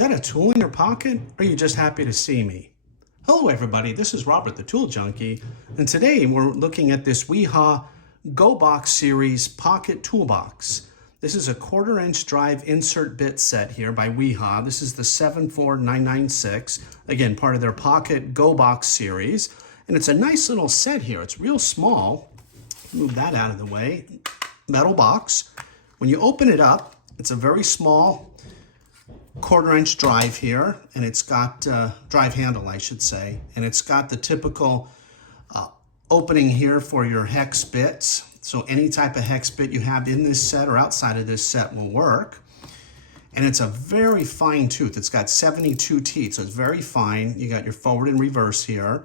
that a tool in your pocket, or are you just happy to see me? Hello everybody, this is Robert the Tool Junkie, and today we're looking at this Wiha Go Box Series Pocket Toolbox. This is a 1/4" drive insert bit set here by Wiha. This is the 74996, again part of their Pocket Go Box series, and it's a nice little set here. It's real small. Move that out of the way. Metal box. When you open it up, it's a very small 1/4" drive here, and it's got drive handle, I should say, and it's got the typical opening here for your hex bits. So any type of hex bit you have in this set or outside of this set will work. And it's a very fine tooth. It's got 72 teeth, so it's very fine. You got your forward and reverse here.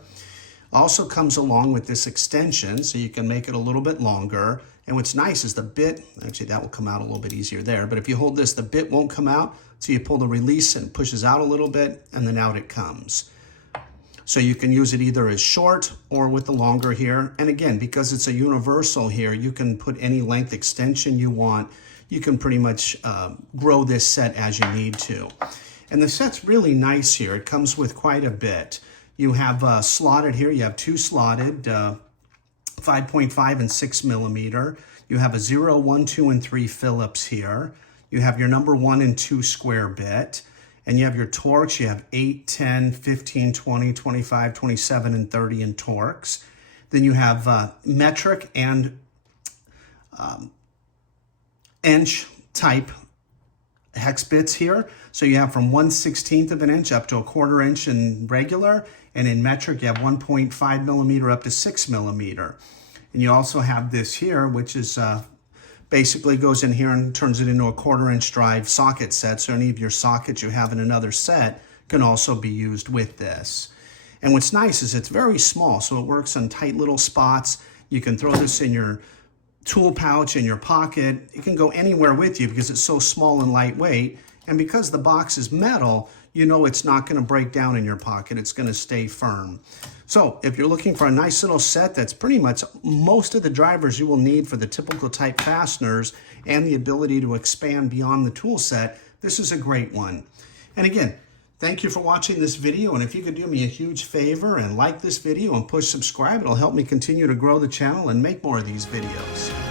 Also comes along with this extension, so you can make it a little bit longer. And what's nice is the bit, actually that will come out a little bit easier there, but if you hold this, the bit won't come out. So you pull the release and it pushes out a little bit, and then out it comes. So you can use it either as short or with the longer here. And again, because it's a universal here, you can put any length extension you want. You can pretty much grow this set as you need to. And the set's really nice here. It comes with quite a bit. You have slotted here, you have two slotted, 5.5 and 6mm. You have a 0, 1, 2, and 3 Phillips here. You have your number 1 and 2 square bit. And you have your Torx. You have 8, 10, 15, 20, 25, 27, and 30 in Torx. Then you have metric and inch type hex bits here. So you have from 1/16 of an inch up to a 1/4" in regular. And in metric, you have 1.5mm up to 6mm. And you also have this here, which is basically goes in here and turns it into a 1/4" drive socket set. So any of your sockets you have in another set can also be used with this. And what's nice is it's very small, so it works on tight little spots. You can throw this in your tool pouch, in your pocket. It can go anywhere with you because it's so small and lightweight. And because the box is metal, you know it's not going to break down in your pocket. It's going to stay firm. So if you're looking for a nice little set that's pretty much most of the drivers you will need for the typical type fasteners and the ability to expand beyond the tool set, this is a great one. And again, thank you for watching this video. And if you could do me a huge favor and like this video and push subscribe, it'll help me continue to grow the channel and make more of these videos.